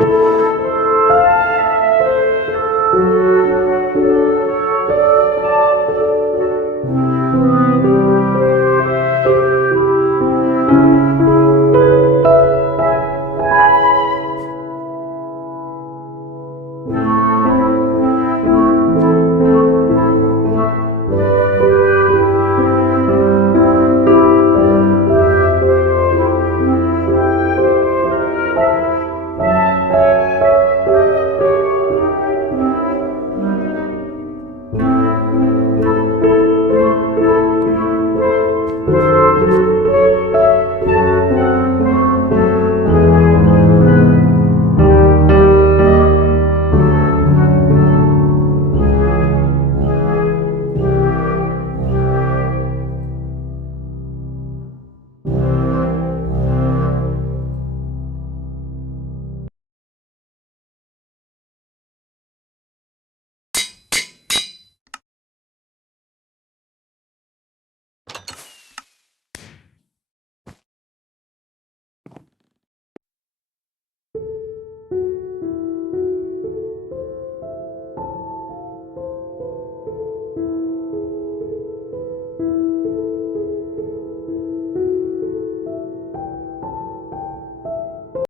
thank you